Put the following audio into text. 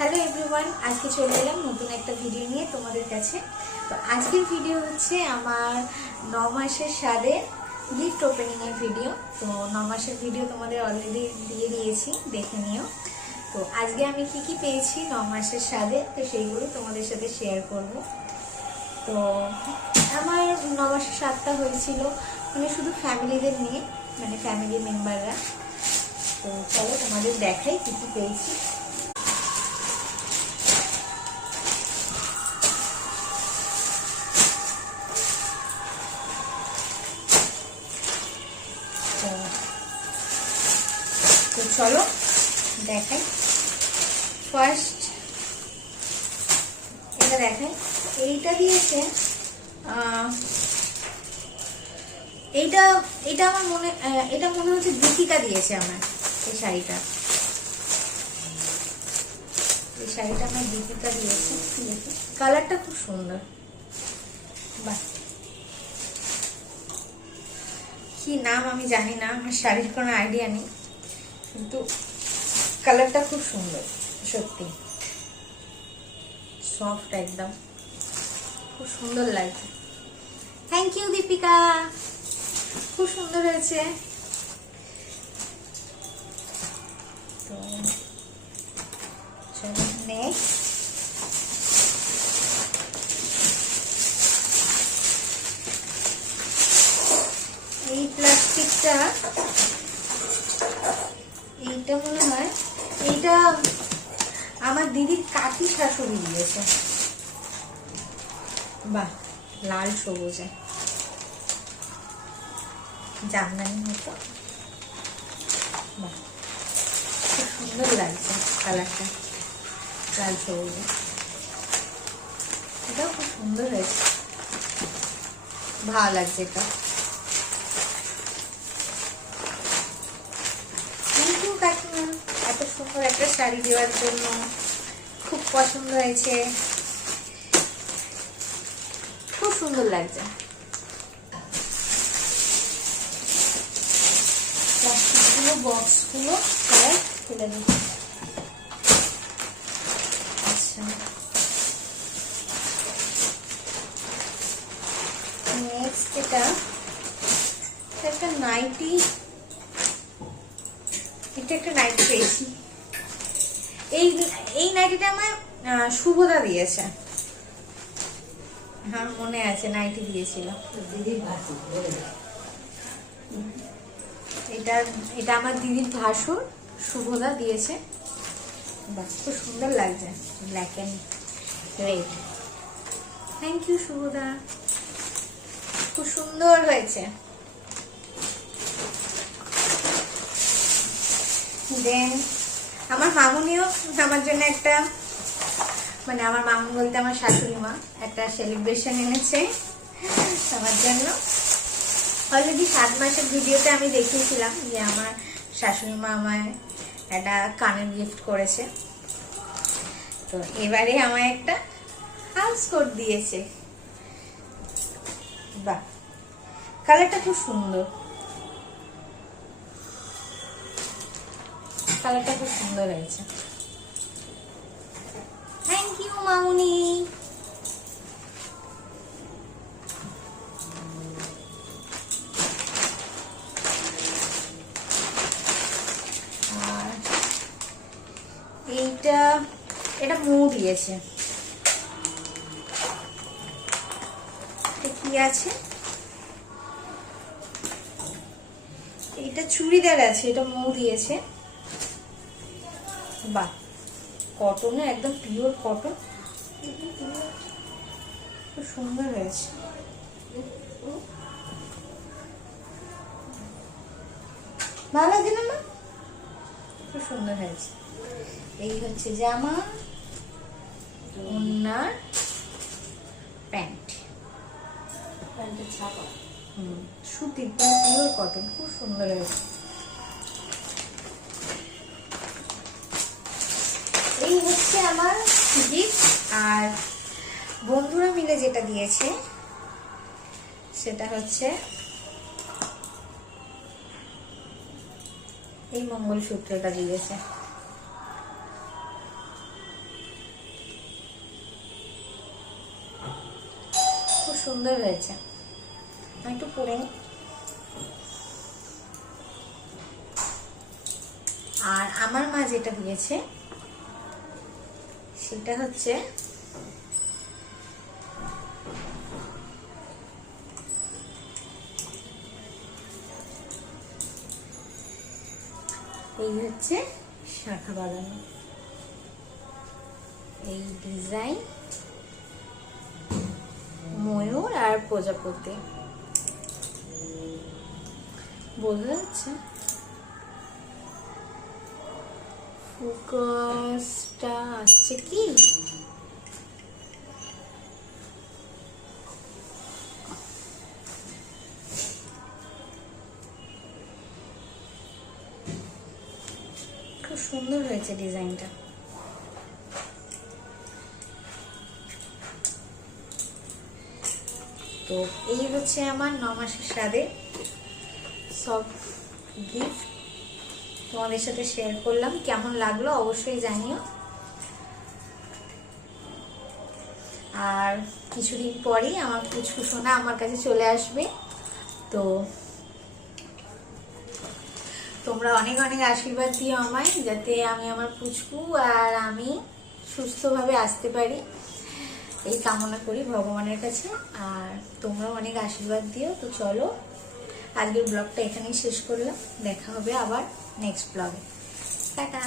Hello everyone, আজকে চলে এলাম নতুন একটা ভিডিও নিয়ে তোমাদের কাছে। তো আজকের ভিডিও হচ্ছে আমার 9 মাসের স্বাদে গিফট ওপেনিং এর ভিডিও। তো 9 মাসের ভিডিও তোমাদের অলরেডি দিয়ে দিয়েছি, দেখে নিও। তো আজকে আমি কি কি পেয়েছি 9 মাসের স্বাদে, তো সেইগুলো তোমাদের সাথে শেয়ার করব। তো আমার 9 মাসের স্বাদটা হয়েছিল মানে শুধু ফ্যামিলিদের নিয়ে, মানে ফ্যামিলি মেম্বাররা। তো চলো তোমাদের দেখাই কি কি পেয়েছি। তো চলো দেখাই। ফার্স্ট এটা দেখাই, এইটা দিয়েছে। এইটা এটা আমার এটা মনে হচ্ছে দীপিকা দিয়েছে আমার। এই শাড়িটা আমার দীপিকা দিয়েছে। কালারটা খুব সুন্দর। বাহ, কি নাম আমি জানি না, আমার শাড়ির কোনো আইডিয়া নেই, কিন্তু কালারটা খুব সুন্দর, সত্যি সফট, একদম খুব সুন্দর লাগছে। থ্যাংক ইউ দীপিকা, খুব সুন্দর হয়েছে। তো চলো নেক্সট। এই প্লাস্টিকটা, এইটা মনে হয় এইটা আমার দিদির কাকি শাশুড়ি দিয়েছে। বাহ, লাল সবুজে জামদানি মতো। বাহ, খুব সুন্দর লাগছে কালারটা, লাল সবুজে। এটাও খুব সুন্দর হয়েছে, ভালো লাগছে এটা। থ্যাংক ইউ কাকিমা, এত সুন্দর একটা শাড়ি দেওয়ার জন্য, খুব পছন্দ হয়েছে, খুব সুন্দর লাগছে। প্লাস্টিকগুলো, বক্সগুলো সবাই ফেলে দিচ্ছি। আচ্ছা, নেক্সট এটা একটা নাইটি। এটা একটা নাইটি পেয়েছি। এই নাইটিটা আমার শুভদা দিয়েছে। হ্যাঁ মনে আছে, নাইটি দিয়েছিল। এটা আমার দিদির ভাসুর শুভদা দিয়েছে। বাহ, খুব সুন্দর লাগছে, black and red. Thank you শুভদা, খুব সুন্দর হয়েছে। দেন আমার মামুনিও আমার জন্য একটা, মানে আমার মামু বলতে আমার শাশুড়ি মা, একটা সেলিব্রেশন এনেছে আমার জন্য। অলরেডি 7 মাসের ভিডিওতে আমি দেখিয়েছিলাম যে আমার শাশুড়ি মা আমায় একটা কানের গিফট করেছে। তো এবারে আমায় একটা হাউস কোট দিয়েছে। বাহ, কালারটা খুব সুন্দর, কালারটা খুব সুন্দর হয়েছে। থ্যাংক ইউ মামুনি। আর এটা মৌ দিয়েছে। কি আছে, এটা চুড়িদার আছে, এটা মৌ দিয়েছে। বাহ, কটনে, একদম পিওর কটন, খুব সুন্দর হয়েছে। ভালো লাগছে না? খুব সুন্দর হয়েছে। এই হচ্ছে জামা, ওড়নার, প্যান্ট, প্যান্টের ছাপা সুতির, পিওর কটন, খুব সুন্দর হয়েছে। এই হচ্ছে আমার গিফট। আর বন্ধুরা মিলে যেটা দিয়েছে সেটা হচ্ছে এই মঙ্গলসূত্রটা দিয়েছে। সুন্দর হয়েছে। আমি একটু পরে নিই। আর আমার মা যেটা দিয়েছে সেটা হচ্ছে এই হচ্ছে শাখা বাঁধানো এই ডিজাইন, ময়ূর আর প্রজাপতি, বোঝা যাচ্ছে? ফোকাসটা আসছে কি? খুব সুন্দর হয়েছে ডিজাইনটা। তো এই হচ্ছে আমার 9 মাসের স্বাদে সব গিফট তোমাদের সাথে শেয়ার করলাম। কেমন লাগলো অবশ্যই জানিও। আর কিছুদিন পরেই আমার পুচকু সোনা আমার কাছে চলে আসবে। তো তোমরা অনেক অনেক আশীর্বাদ দিও আমায়, যাতে আমি আমার পুচকু আর আমি সুস্থভাবে আসতে পারি, এই কামনা করি ভগবানের কাছে। আর তোমরাও অনেক আশীর্বাদ দিও। তো চলো আজকের ব্লগটা এখানেই শেষ করলাম। দেখা হবে আবার নেক্সট ব্লগে। টাটা।